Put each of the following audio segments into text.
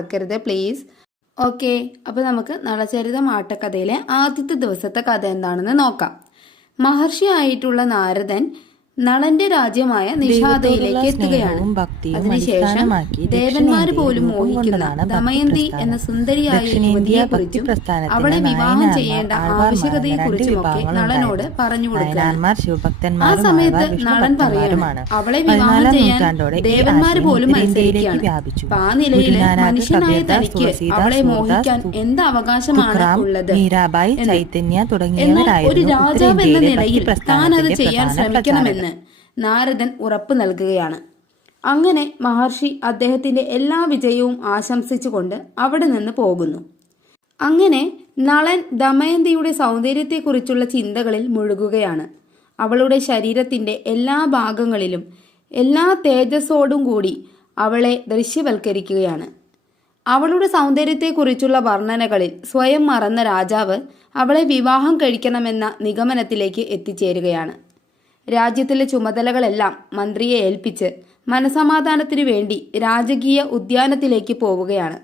മറക്കരുത് please. Okay, അപ്പോൾ നമുക്ക് നളചരിതം ആട്ടക്കഥയിലെ ആദ്യത്തെ ദിവസത്തെ കഥ എന്താണെന്ന് നോക്കാം. മഹർഷിയായിട്ടുള്ള നാരദൻ നളന്റെ രാജ്യമായ നിഷാദയിലേക്ക് എത്തുകയാണ്. അതിനുശേഷം ദേവന്മാര് പോലും മോഹിക്കുന്ന ദമയന്തി എന്ന സുന്ദരിയായ യുവതിയെ കുറിച്ചും അവളെ വിവാഹം ചെയ്യേണ്ട ആവശ്യകതയെ കുറിച്ചുമൊക്കെ നളനോട് പറഞ്ഞു കൊടുക്കുകയാണ്. ആ സമയത്ത് നളൻ പറയുന്നു, അവളെ വിവാഹം ചെയ്യാൻ ദേവന്മാര് പോലും മത്സരിക്കുകയാണ്. ആ നിലയിൽ മനുഷ്യനായ തനിക്ക് അവളെ മോഹിക്കാൻ എന്ത് അവകാശമാണ് ഉള്ളത്? ഒരു രാജാവ് എന്ന നിലയിൽ താൻ അത് ചെയ്യാൻ ശ്രമിക്കണമെന്ന് നാരദൻ ഉറപ്പു നൽകുകയാണ്. അങ്ങനെ മഹർഷി അദ്ദേഹത്തിന്റെ എല്ലാ വിജയവും ആശംസിച്ചുകൊണ്ട് അവിടെ നിന്ന് പോകുന്നു. അങ്ങനെ നളൻ ദമയന്തിയുടെ സൗന്ദര്യത്തെക്കുറിച്ചുള്ള ചിന്തകളിൽ മുഴുകുകയാണ്. അവളുടെ ശരീരത്തിന്റെ എല്ലാ ഭാഗങ്ങളിലും എല്ലാ തേജസ്സോടും കൂടി അവളെ ദൃശ്യവൽക്കരിക്കുകയാണ്. അവളുടെ സൗന്ദര്യത്തെക്കുറിച്ചുള്ള വർണ്ണനകളിൽ സ്വയം മറന്ന രാജാവ് അവളെ വിവാഹം കഴിക്കണമെന്ന നിഗമനത്തിലേക്ക് എത്തിച്ചേരുകയാണ്. രാജ്യത്തിലെ ചുമതലകളെല്ലാം മന്ത്രിയെ ഏൽപ്പിച്ച് മനസമാധാനത്തിനു വേണ്ടി രാജകീയ ഉദ്യാനത്തിലേക്ക് പോവുകയാണ്.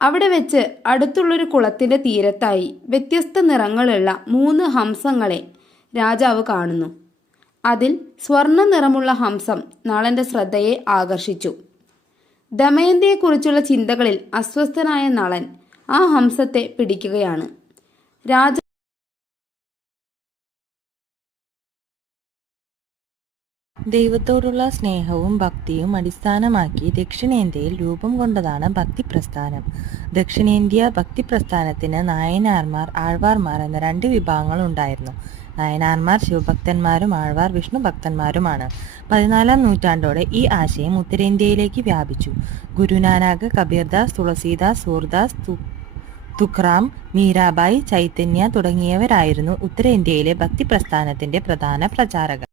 അവിടെ വെച്ച് അടുത്തുള്ളൊരു കുളത്തിന്റെ തീരത്തായി വ്യത്യസ്ത നിറങ്ങളുള്ള 3 ഹംസങ്ങളെ രാജാവ് കാണുന്നു. അതിൽ സ്വർണ്ണ നിറമുള്ള ഹംസം നളന്റെ ശ്രദ്ധയെ ആകർഷിച്ചു. ദമയന്തിയെക്കുറിച്ചുള്ള ചിന്തകളിൽ അസ്വസ്ഥനായ നളൻ ആ ഹംസത്തെ പിടിക്കുകയാണ്. ദൈവത്തോടുള്ള സ്നേഹവും ഭക്തിയും അടിസ്ഥാനമാക്കി ദക്ഷിണേന്ത്യയിൽ രൂപം കൊണ്ടതാണ് ഭക്തിപ്രസ്ഥാനം. ദക്ഷിണേന്ത്യ ഭക്തിപ്രസ്ഥാനത്തിന് നായനാർമാർ, ആഴ്വാർമാർ എന്ന 2 വിഭാഗങ്ങൾ ഉണ്ടായിരുന്നു. നായനാർമാർ ശിവഭക്തന്മാരും ആഴ്വാർ വിഷ്ണുഭക്തന്മാരുമാണ്. 14-ാം നൂറ്റാണ്ടോടെ ഈ ആശയം ഉത്തരേന്ത്യയിലേക്ക് വ്യാപിച്ചു. ഗുരുനാനാക്ക്, കബീർദാസ്, തുളസീദാസ്, സൂർദാസ്, തുക്രാം, മീരാബായി, ചൈതന്യ തുടങ്ങിയവരായിരുന്നു ഉത്തരേന്ത്യയിലെ ഭക്തിപ്രസ്ഥാനത്തിന്റെ പ്രധാന പ്രചാരകർ.